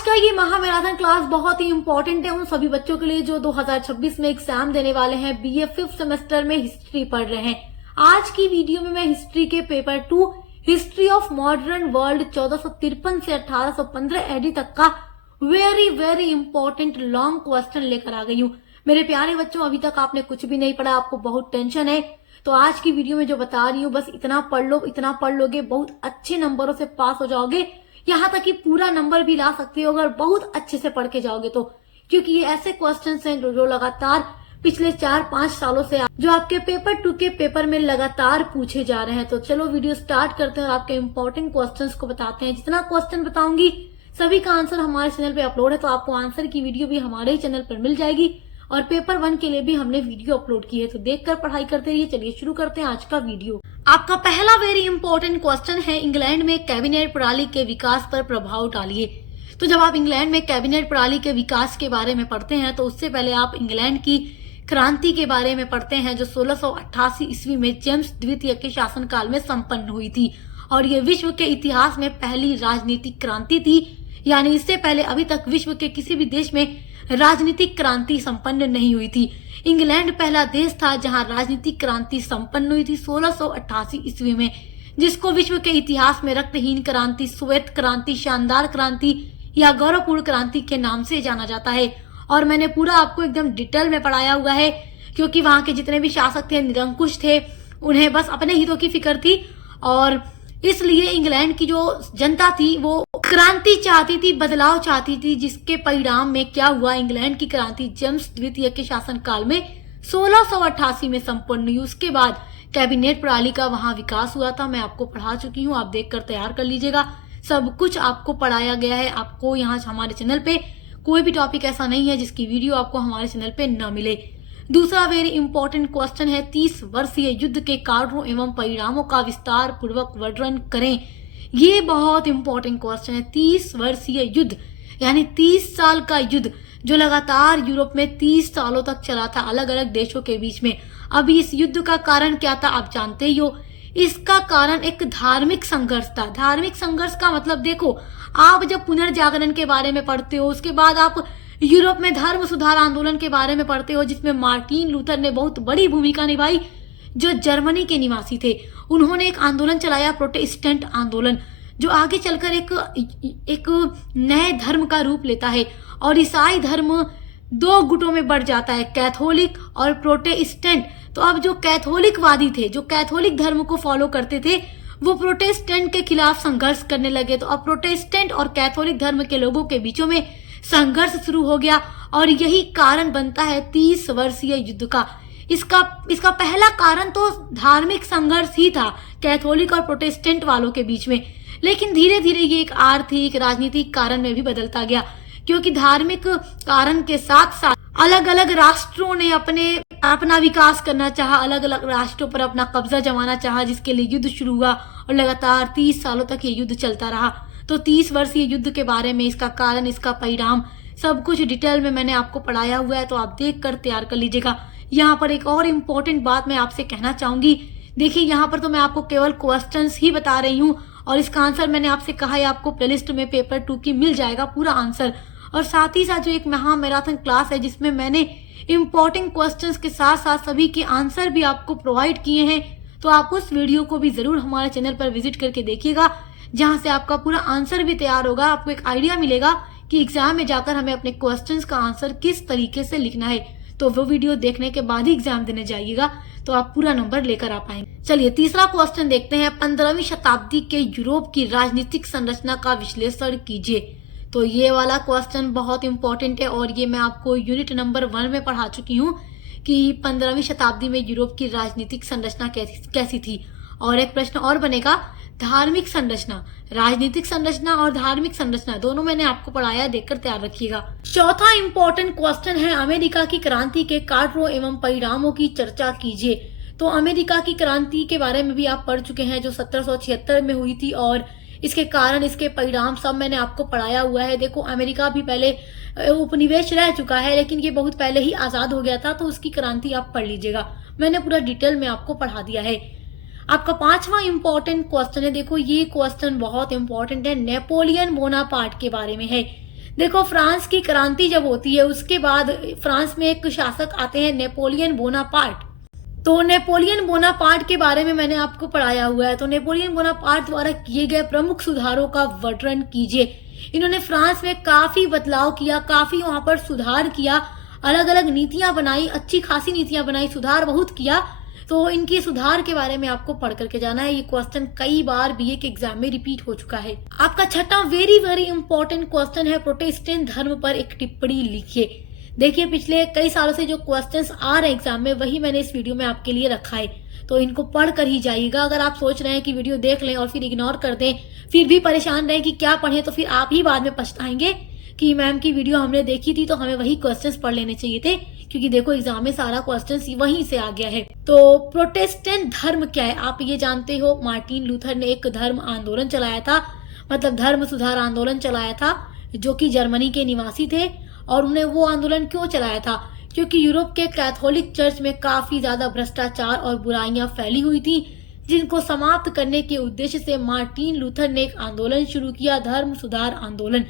आज का ये महामैराथन क्लास बहुत ही इंपॉर्टेंट है उन सभी बच्चों के लिए जो 2026 में एग्जाम देने वाले हैं, बीए 5th सेमेस्टर में हिस्ट्री पढ़ रहे हैं। आज की वीडियो में मैं हिस्ट्री के paper 2 history of modern world 1453 से 1815 एडी तक का वेरी इंपॉर्टेंट लॉन्ग क्वेश्चन लेकर आ गई हूँ। मेरे प्यारे बच्चों, अभी तक आपने कुछ भी नहीं पढ़ा, आपको बहुत टेंशन है, तो आज की वीडियो में जो बता रही हूँ बस इतना पढ़ लो, इतना पढ़ लोगे बहुत अच्छे नंबरों से पास हो जाओगे। यहाँ तक कि पूरा नंबर भी ला सकते हो अगर बहुत अच्छे से पढ़ के जाओगे तो, क्योंकि ये ऐसे क्वेश्चंस हैं जो लगातार पिछले 4-5 सालों से जो आपके पेपर 2 के पेपर में लगातार पूछे जा रहे हैं। तो चलो वीडियो स्टार्ट करते हैं और आपके इम्पोर्टेंट क्वेश्चंस को बताते हैं। जितना क्वेश्चन बताऊंगी सभी का आंसर हमारे चैनल पे अपलोड है, तो आपको आंसर की वीडियो भी हमारे ही चैनल पर मिल जाएगी और पेपर 1 के लिए भी हमने वीडियो अपलोड की है, तो देखकर पढ़ाई करते रहिए। चलिए शुरू करते हैं आज का वीडियो। आपका पहला वेरी इंपॉर्टेंट क्वेश्चन है, इंग्लैंड में कैबिनेट प्रणाली के विकास पर प्रभाव डालिए। तो जब आप इंग्लैंड में कैबिनेट प्रणाली के विकास के बारे में पढ़ते हैं तो उससे पहले आप इंग्लैंड की क्रांति के बारे में पढ़ते हैं जो 1688 ईस्वी में जेम्स द्वितीय के शासनकाल में संपन्न हुई थी, और ये विश्व के इतिहास में पहली राजनीतिक क्रांति थी। यानी इससे पहले अभी तक विश्व के किसी भी देश में राजनीतिक क्रांति संपन्न नहीं हुई थी। इंग्लैंड पहला देश था जहां राजनीतिक क्रांति संपन्न हुई थी 1688 ईस्वी में, जिसको विश्व के इतिहास में रक्तहीन क्रांति, श्वेत क्रांति, शानदार क्रांति या गौरवपूर्ण क्रांति के नाम से जाना जाता है। और मैंने पूरा आपको एकदम डिटेल में पढ़ाया हुआ है, क्योंकि वहां के जितने भी शासक थे निरंकुश थे, उन्हें बस अपने हितों की फिक्र थी और इसलिए इंग्लैंड की जो जनता थी वो क्रांति चाहती थी, बदलाव चाहती थी, जिसके परिणाम में क्या हुआ, इंग्लैंड की क्रांति जेम्स द्वितीय के शासनकाल में 1688 में संपन्न हुई। उसके बाद कैबिनेट प्रणाली का वहां विकास हुआ था। मैं आपको पढ़ा चुकी हूँ, आप देखकर तैयार कर लीजिएगा। सब कुछ आपको पढ़ाया गया है। आपको यहाँ हमारे चैनल पे कोई भी टॉपिक ऐसा नहीं है जिसकी वीडियो आपको हमारे चैनल पे न मिले। दूसरा वेरी इंपॉर्टेंट क्वेश्चन है, 30 वर्षीय युद्ध के कारणों एवं परिणामों का विस्तार पूर्वक वर्णन करें। ये बहुत इंपॉर्टेंट क्वेश्चन है। 30 वर्षीय युद्ध यानी 30 साल का युद्ध जो लगातार यूरोप में 30 सालों तक चला था अलग अलग देशों के बीच में। अब इस युद्ध का कारण क्या था आप जानते ही हो। इसका कारण एक धार्मिक संघर्ष था। धार्मिक संघर्ष का मतलब देखो, आप जब पुनर्जागरण के बारे में पढ़ते हो उसके बाद आप यूरोप में धर्म सुधार आंदोलन के बारे में पढ़ते हो, जिसमें मार्टिन लूथर ने बहुत बड़ी भूमिका निभाई, जो जर्मनी के निवासी थे। उन्होंने एक आंदोलन चलाया, प्रोटेस्टेंट आंदोलन, जो आगे चलकर एक नए धर्म का रूप लेता है और ईसाई धर्म 2 गुटों में बढ़ जाता है, कैथोलिक और प्रोटेस्टेंट। तो अब जो कैथोलिकवादी थे, जो कैथोलिक धर्म को फॉलो करते थे, वो प्रोटेस्टेंट के खिलाफ संघर्ष करने लगे। तो अब प्रोटेस्टेंट और कैथोलिक धर्म के लोगों के बीचों में संघर्ष शुरू हो गया और यही कारण बनता है 30 वर्षीय युद्ध का। इसका पहला कारण तो धार्मिक संघर्ष ही था कैथोलिक और प्रोटेस्टेंट वालों के बीच में, लेकिन धीरे धीरे ये एक आर्थिक राजनीतिक कारण में भी बदलता गया, क्योंकि धार्मिक कारण के साथ साथ अलग अलग राष्ट्रों ने अपना विकास करना चाहा, अलग अलग राष्ट्रों पर अपना कब्जा जमाना चाहा, जिसके लिए युद्ध शुरू हुआ और लगातार 30 सालों तक ये युद्ध चलता रहा। तो 30 वर्षीय युद्ध के बारे में, इसका कारण, इसका परिणाम, सब कुछ डिटेल में मैंने आपको पढ़ाया हुआ है, तो आप देख कर तैयार कर लीजिएगा। यहाँ पर एक और इम्पोर्टेंट बात मैं आपसे कहना चाहूंगी। देखिए, यहाँ पर तो मैं आपको केवल क्वेश्चंस ही बता रही हूँ और इसका आंसर मैंने आपसे कहा है आपको प्लेलिस्ट में पेपर 2 की मिल जाएगा पूरा आंसर। और साथ ही साथ जो एक महामैराथन क्लास है जिसमें मैंने इम्पोर्टेंट क्वेश्चंस के साथ साथ सभी के आंसर भी आपको प्रोवाइड किए हैं, तो आप उस वीडियो को भी जरूर हमारे चैनल पर विजिट करके देखिएगा, जहाँ से आपका पूरा आंसर भी तैयार होगा। आपको एक आइडिया मिलेगा कि एग्जाम में जाकर हमें अपने क्वेश्चंस का आंसर किस तरीके से लिखना है। तो वो वीडियो देखने के बाद ही एग्जाम देने जाइएगा, तो आप पूरा नंबर लेकर आ पाएंगे। चलिए तीसरा क्वेश्चन देखते हैं, 15वीं शताब्दी के यूरोप की राजनीतिक संरचना का विश्लेषण कीजिए। तो ये वाला क्वेश्चन बहुत इंपॉर्टेंट है और ये मैं आपको यूनिट नंबर 1 में पढ़ा चुकी हूँ कि 15वीं शताब्दी में यूरोप की राजनीतिक संरचना कैसी थी। और एक प्रश्न और बनेगा, धार्मिक संरचना, राजनीतिक संरचना और धार्मिक संरचना दोनों मैंने आपको पढ़ाया, देखकर तैयार रखिएगा। चौथा इंपॉर्टेंट क्वेश्चन है, अमेरिका की क्रांति के कारणों एवं परिणामों की चर्चा कीजिए। तो अमेरिका की क्रांति के बारे में भी आप पढ़ चुके हैं, जो 1776 में हुई थी, और इसके कारण, इसके परिणाम सब मैंने आपको पढ़ाया हुआ है। देखो, अमेरिका भी पहले उपनिवेश रह चुका है, लेकिन ये बहुत पहले ही आजाद हो गया था, तो उसकी क्रांति आप पढ़ लीजिएगा, मैंने पूरा डिटेल में आपको पढ़ा दिया है। आपका 5वां इंपॉर्टेंट क्वेश्चन है, देखो ये क्वेश्चन बहुत इंपॉर्टेंट है, नेपोलियन बोनापार्ट के बारे में है। देखो, फ्रांस की क्रांति जब होती है उसके बाद फ्रांस में एक शासक आते हैं, नेपोलियन बोनापार्ट। तो नेपोलियन बोनापार्ट के बारे में मैंने आपको पढ़ाया हुआ है। तो नेपोलियन बोनापार्ट द्वारा किए गए प्रमुख सुधारों का वर्णन कीजिए। इन्होंने फ्रांस में काफी बदलाव किया, काफी वहां पर सुधार किया, अलग अलग नीतियां बनाई, अच्छी खासी नीतियां बनाई, सुधार बहुत किया। तो इनके सुधार के बारे में आपको पढ़ करके जाना है। ये क्वेश्चन कई बार बीए के एग्जाम में रिपीट हो चुका है। आपका छठा वेरी वेरी इंपॉर्टेंट क्वेश्चन है, प्रोटेस्टेंट धर्म पर एक टिप्पणी लिखिए। देखिए, पिछले कई सालों से जो क्वेश्चंस आ रहे हैं एग्जाम में वही मैंने इस वीडियो में आपके लिए रखा है, तो इनको पढ़ कर ही जाइएगा। अगर आप सोच रहे हैं कि वीडियो देख लें और फिर इग्नोर कर दें, फिर भी परेशान रहें कि क्या पढ़ें, तो फिर आप ही बाद में पछताएंगे कि मैम की वीडियो हमने देखी थी तो हमें वही क्वेश्चंस पढ़ लेने चाहिए थे, क्योंकि देखो एग्जाम में सारा क्वेश्चंस वहीं से आ गया है। तो प्रोटेस्टेंट धर्म क्या है आप ये जानते हो। मार्टिन लूथर ने एक धर्म आंदोलन चलाया था, मतलब धर्म सुधार आंदोलन चलाया था, जो कि जर्मनी के निवासी थे। और उन्हें वो आंदोलन क्यों चलाया था? क्योंकि यूरोप के कैथोलिक चर्च में काफी ज्यादा भ्रष्टाचार और बुराइयां फैली हुई थी, जिनको समाप्त करने के उद्देश्य से मार्टिन लूथर ने एक आंदोलन शुरू किया, धर्म सुधार आंदोलन,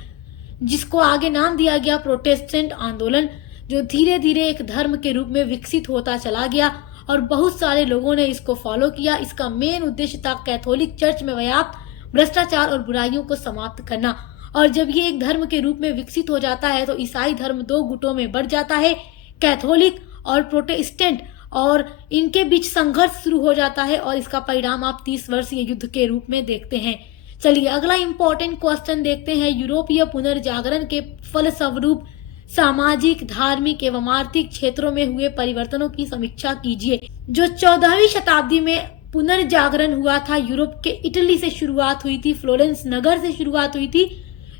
जिसको आगे नाम दिया गया प्रोटेस्टेंट आंदोलन, जो धीरे धीरे एक धर्म के रूप में विकसित होता चला गया और बहुत सारे लोगों ने इसको फॉलो किया। इसका मेन उद्देश्य था कैथोलिक चर्च में व्याप्त भ्रष्टाचार और बुराइयों को समाप्त करना। और जब ये एक धर्म के रूप में विकसित हो जाता है तो ईसाई धर्म दो गुटों में बढ़ जाता है, कैथोलिक और प्रोटेस्टेंट, और इनके बीच संघर्ष शुरू हो जाता है और इसका परिणाम आप 30 वर्षीय युद्ध के रूप में देखते हैं। चलिए अगला इंपॉर्टेंट क्वेश्चन देखते हैं। यूरोपीय पुनर्जागरण के फलस्वरूप सामाजिक, धार्मिक एवं आर्थिक क्षेत्रों में हुए परिवर्तनों की समीक्षा कीजिए। जो 14वीं शताब्दी में पुनर्जागरण हुआ था, यूरोप के इटली से शुरुआत हुई थी, फ्लोरेंस नगर से शुरुआत हुई थी,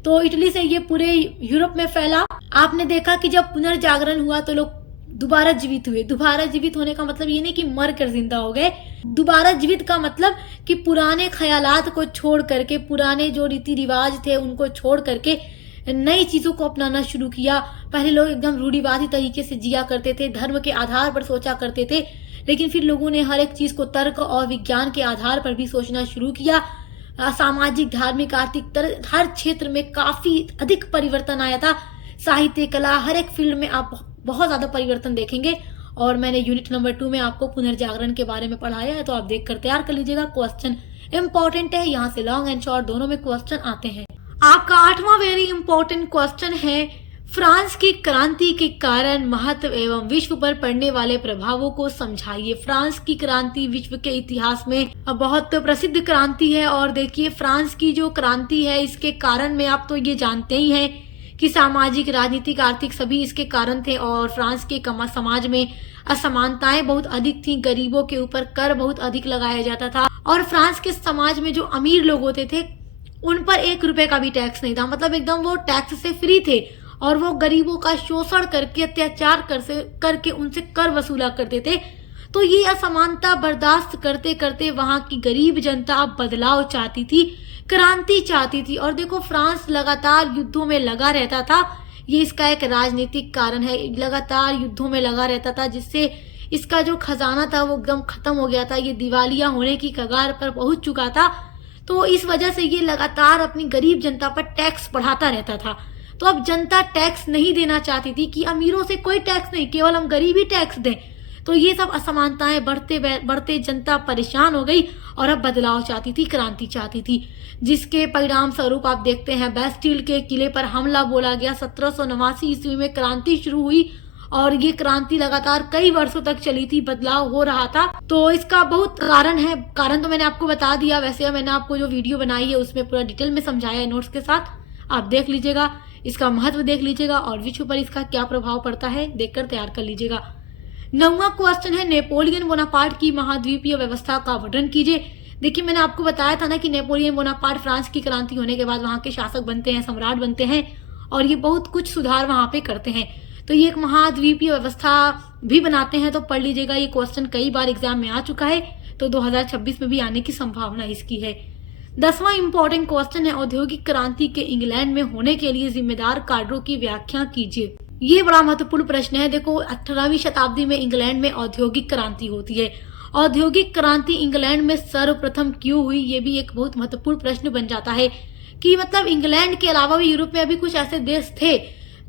तो इटली से ये पूरे यूरोप में फैला। आपने देखा कि जब पुनर्जागरण हुआ तो लोग दोबारा जीवित हुए। दोबारा जीवित होने का मतलब ये नहीं कि मर कर जिंदा हो गए। दोबारा जीवित का मतलब कि पुराने ख्यालात को छोड़ करके, पुराने जो रीति रिवाज थे उनको छोड़ करके नई चीजों को अपनाना शुरू किया। पहले लोग एकदम रूढ़िवादी तरीके से जिया करते थे, धर्म के आधार पर सोचा करते थे, लेकिन फिर लोगों ने हर एक चीज को तर्क और विज्ञान के आधार पर भी सोचना शुरू किया। सामाजिक, धार्मिक, आर्थिक हर क्षेत्र में काफी अधिक परिवर्तन आया था। साहित्य, कला, हर एक फील्ड में आप बहुत ज्यादा परिवर्तन देखेंगे। और मैंने यूनिट नंबर 2 में आपको पुनर्जागरण के बारे में पढ़ाया है, तो आप देख कर तैयार कर लीजिएगा। क्वेश्चन इंपॉर्टेंट है, यहाँ से लॉन्ग एंड शॉर्ट दोनों में क्वेश्चन आते हैं। आपका 8वां वेरी इंपॉर्टेंट क्वेश्चन है, फ्रांस की क्रांति के कारण, महत्व एवं विश्व पर पड़ने वाले प्रभावों को समझाइए। फ्रांस की क्रांति विश्व के इतिहास में बहुत प्रसिद्ध क्रांति है। और देखिए, फ्रांस की जो क्रांति है इसके कारण में आप तो ये जानते ही हैं कि सामाजिक, राजनीतिक, आर्थिक सभी इसके कारण थे। और फ्रांस के समाज में असमानताएं बहुत अधिक थी, गरीबों के ऊपर कर बहुत अधिक लगाया जाता था। और फ्रांस के समाज में जो अमीर लोग होते थे उन पर 1 रुपए का भी टैक्स नहीं था, मतलब एकदम वो टैक्स से फ्री थे। और वो गरीबों का शोषण करके, अत्याचार करके उनसे कर वसूला करते थे। तो ये असमानता बर्दाश्त करते करते वहां की गरीब जनता अब बदलाव चाहती थी, क्रांति चाहती थी। और देखो, फ्रांस लगातार युद्धों में लगा रहता था, ये इसका एक राजनीतिक कारण है। लगातार युद्धों में लगा रहता था, जिससे इसका जो खजाना था वो एकदम खत्म हो गया था, ये दिवालिया होने की कगार पर पहुंच चुका था। तो इस वजह से ये लगातार अपनी गरीब जनता पर टैक्स बढ़ाता रहता था। तो अब जनता टैक्स नहीं देना चाहती थी कि अमीरों से कोई टैक्स नहीं, केवल हम गरीब ही टैक्स दें। तो ये सब असमानताएं बढ़ते बढ़ते जनता परेशान हो गई और अब बदलाव चाहती थी, क्रांति चाहती थी, जिसके परिणाम स्वरूप आप देखते हैं बैस्टिल के किले पर हमला बोला गया। 1789 ईस्वी में क्रांति शुरू हुई और ये क्रांति लगातार कई वर्षों तक चली थी, बदलाव हो रहा था। तो इसका बहुत कारण है, कारण तो मैंने आपको बता दिया। वैसे मैंने आपको जो वीडियो बनाई है उसमें पूरा डिटेल में समझाया है नोट्स के साथ, आप देख लीजिएगा, इसका महत्व देख लीजिएगा और विश्व पर इसका क्या प्रभाव पड़ता है देखकर तैयार कर लीजिएगा। 9वां क्वेश्चन है, नेपोलियन बोनापार्ट की महाद्वीपीय व्यवस्था का वर्णन कीजिए। देखिए, मैंने आपको बताया था ना कि नेपोलियन बोनापार्ट फ्रांस की क्रांति होने के बाद वहां के शासक बनते हैं, सम्राट बनते हैं और ये बहुत कुछ सुधार वहां पे करते हैं। तो ये एक महाद्वीपीय व्यवस्था भी बनाते हैं, तो पढ़ लीजिएगा। ये क्वेश्चन कई बार एग्जाम में आ चुका है, तो 2026 में भी आने की संभावना इसकी है। 10वां इंपॉर्टेंट क्वेश्चन है, औद्योगिक क्रांति के इंग्लैंड में होने के लिए जिम्मेदार कार्यों की व्याख्या कीजिए। ये बड़ा महत्वपूर्ण प्रश्न है। देखो, 18वीं शताब्दी में इंग्लैंड में औद्योगिक क्रांति होती है। औद्योगिक क्रांति इंग्लैंड में सर्वप्रथम क्यों हुई, ये भी एक बहुत महत्वपूर्ण प्रश्न बन जाता है। कि मतलब इंग्लैंड के अलावा भी यूरोप में अभी कुछ ऐसे देश थे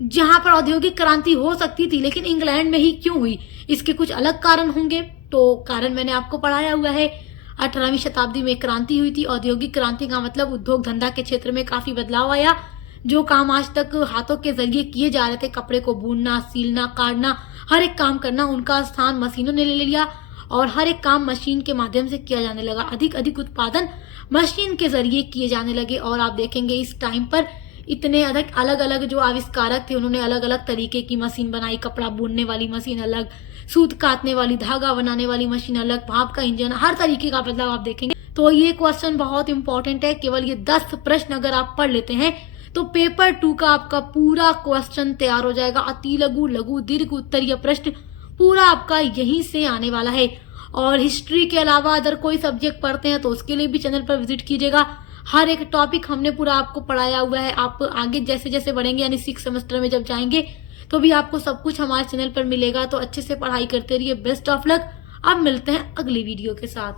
जहां पर औद्योगिक क्रांति हो सकती थी, लेकिन इंग्लैंड में ही क्यों हुई? इसके कुछ अलग कारण होंगे। तो कारण मैंने आपको पढ़ाया हुआ है। 18वीं शताब्दी में क्रांति हुई थी। औद्योगिक क्रांति का मतलब उद्योग धंधा के क्षेत्र में काफी बदलाव आया। जो काम आज तक हाथों के जरिए किए जा रहे थे, कपड़े को बुनना, सीलना, काटना, हर एक काम करना, उनका स्थान मशीनों ने ले लिया और हर एक काम मशीन के माध्यम से किया जाने लगा। अधिक उत्पादन मशीन के जरिए किए जाने लगे। और आप देखेंगे इस टाइम पर इतने अधिक अलग अलग जो आविष्कारक थे, उन्होंने अलग अलग तरीके की मशीन बनाई। कपड़ा बुनने वाली मशीन अलग, सूत काटने वाली, धागा बनाने वाली मशीन अलग, भाप का इंजन, हर तरीके का बदलाव आप देखेंगे। तो ये क्वेश्चन बहुत इंपॉर्टेंट है। केवल ये 10 प्रश्न अगर आप पढ़ लेते हैं तो पेपर 2 का आपका पूरा क्वेश्चन तैयार हो जाएगा। अति लघु, लघु, दीर्घ, उत्तरीय प्रश्न पूरा आपका यहीं से आने वाला है। और हिस्ट्री के अलावा अगर कोई सब्जेक्ट पढ़ते हैं तो उसके लिए भी चैनल पर विजिट कीजिएगा। हर एक टॉपिक हमने पूरा आपको पढ़ाया हुआ है। आप आगे जैसे जैसे बढ़ेंगे, यानी 6 सेमेस्टर में जब जाएंगे तो भी आपको सब कुछ हमारे चैनल पर मिलेगा। तो अच्छे से पढ़ाई करते रहिए। Best of luck. अब मिलते हैं अगली वीडियो के साथ।